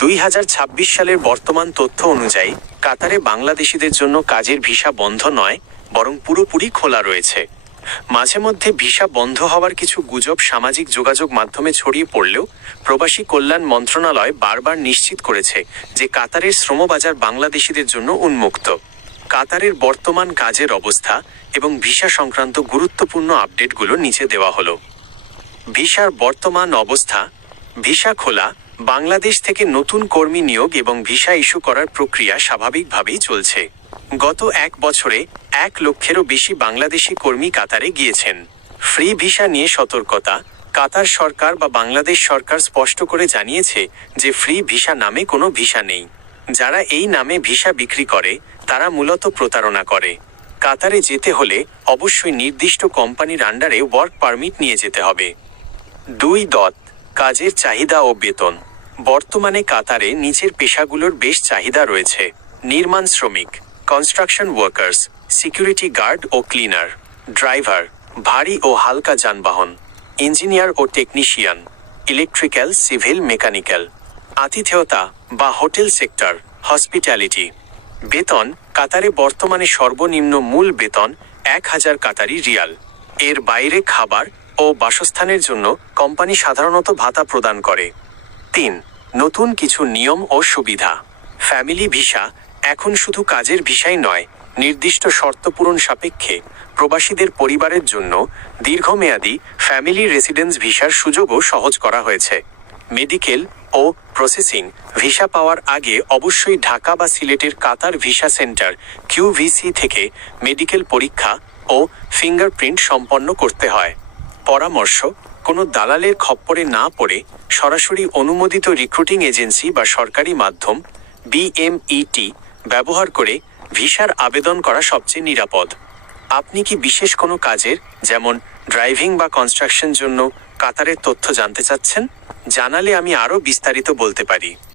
2026 সালের বর্তমান তথ্য অনুযায়ী কাতারে বাংলাদেশিদের জন্য কাজের ভিসা বন্ধ নয়, বরং পুরোপুরি খোলা রয়েছে। মাঝে মধ্যে ভিসা বন্ধ হওয়ার কিছু গুজব সামাজিক যোগাযোগ মাধ্যমে ছড়িয়ে পড়লেও প্রবাসী কল্যাণ মন্ত্রণালয় বারবার নিশ্চিত করেছে যে কাতারের শ্রমবাজার বাংলাদেশিদের জন্য উন্মুক্ত। কাতারের বর্তমান কাজের অবস্থা এবং ভিসা সংক্রান্ত গুরুত্বপূর্ণ আপডেটগুলো নিচে দেওয়া হলো। ভিসার বর্তমান অবস্থা। ভিসা খোলা। বাংলাদেশ থেকে নতুন কর্মী নিয়োগ এবং ভিসা ইস্যু করার প্রক্রিয়া স্বাভাবিকভাবেই চলছে। গত 1 বছরে 1 লক্ষেরও বেশি বাংলাদেশি কর্মী কাতারে গিয়েছেন। ফ্রি ভিসা নিয়ে সতর্কতা। কাতার সরকার বা বাংলাদেশ সরকার স্পষ্ট করে জানিয়েছে যে ফ্রি ভিসা নামে কোনো ভিসা নেই। যারা এই নামে ভিসা বিক্রি করে তারা মূলত প্রতারণা করে। কাতারে যেতে হলে অবশ্যই নির্দিষ্ট কোম্পানির আন্ডারে ওয়ার্ক পারমিট নিয়ে যেতে হবে। 2. কাজের চাহিদা ও বেতন। বর্তমানে কাতারে নিচের পেশাগুলোর বেশ চাহিদা রয়েছে: নির্মাণ শ্রমিক, কনস্ট্রাকশন ওয়ার্কার্স, সিকিউরিটি গার্ড ও ক্লিনার, ড্রাইভার, ভারী ও হালকা যানবাহন, ইঞ্জিনিয়ার ও টেকনিশিয়ান, ইলেকট্রিক্যাল, সিভিল, মেকানিক্যাল, আতিথেয়তা বা হোটেল সেক্টর, হসপিটালিটি। বেতন। কাতারে বর্তমানে সর্বনিম্ন মূল বেতন 1000 কাতারি রিয়াল। এর বাইরে খাবার ও বাসস্থানের জন্য কোম্পানি সাধারণত ভাতা প্রদান করে। 3. নতুন কিছু নিয়ম ও সুবিধা। ফ্যামিলি ভিসা এখন শুধু কাজের ভিসাই নয়, নির্দিষ্ট শর্ত পূরণ সাপেক্ষে প্রবাসীদের পরিবারের জন্য দীর্ঘমেয়াদী ফ্যামিলি রেসিডেন্স ভিসার সুযোগও সহজ করা হয়েছে। মেডিকেল ও প্রসেসিং ভিসা পাওয়ার আগে অবশ্যই ঢাকা বা সিলেটের কাতার ভিসা সেন্টার QVC থেকে মেডিকেল পরীক্ষা ও ফিঙ্গারপ্রিন্ট সম্পন্ন করতে হয়। পরামর্শ: কোনো দালালের খপ্পরে না পড়ে সরাসরি অনুমোদিত রিক্রুটিং এজেন্সি বা সরকারি মাধ্যম BMET ব্যবহার করে ভিসার আবেদন করা সবচেয়ে নিরাপদ। আপনি কি বিশেষ কোনো কাজের, যেমন ড্রাইভিং বা কনস্ট্রাকশন জন্য কাতারের তথ্য জানতে চাচ্ছেন? জানালে আমি আরও বিস্তারিত বলতে পারি।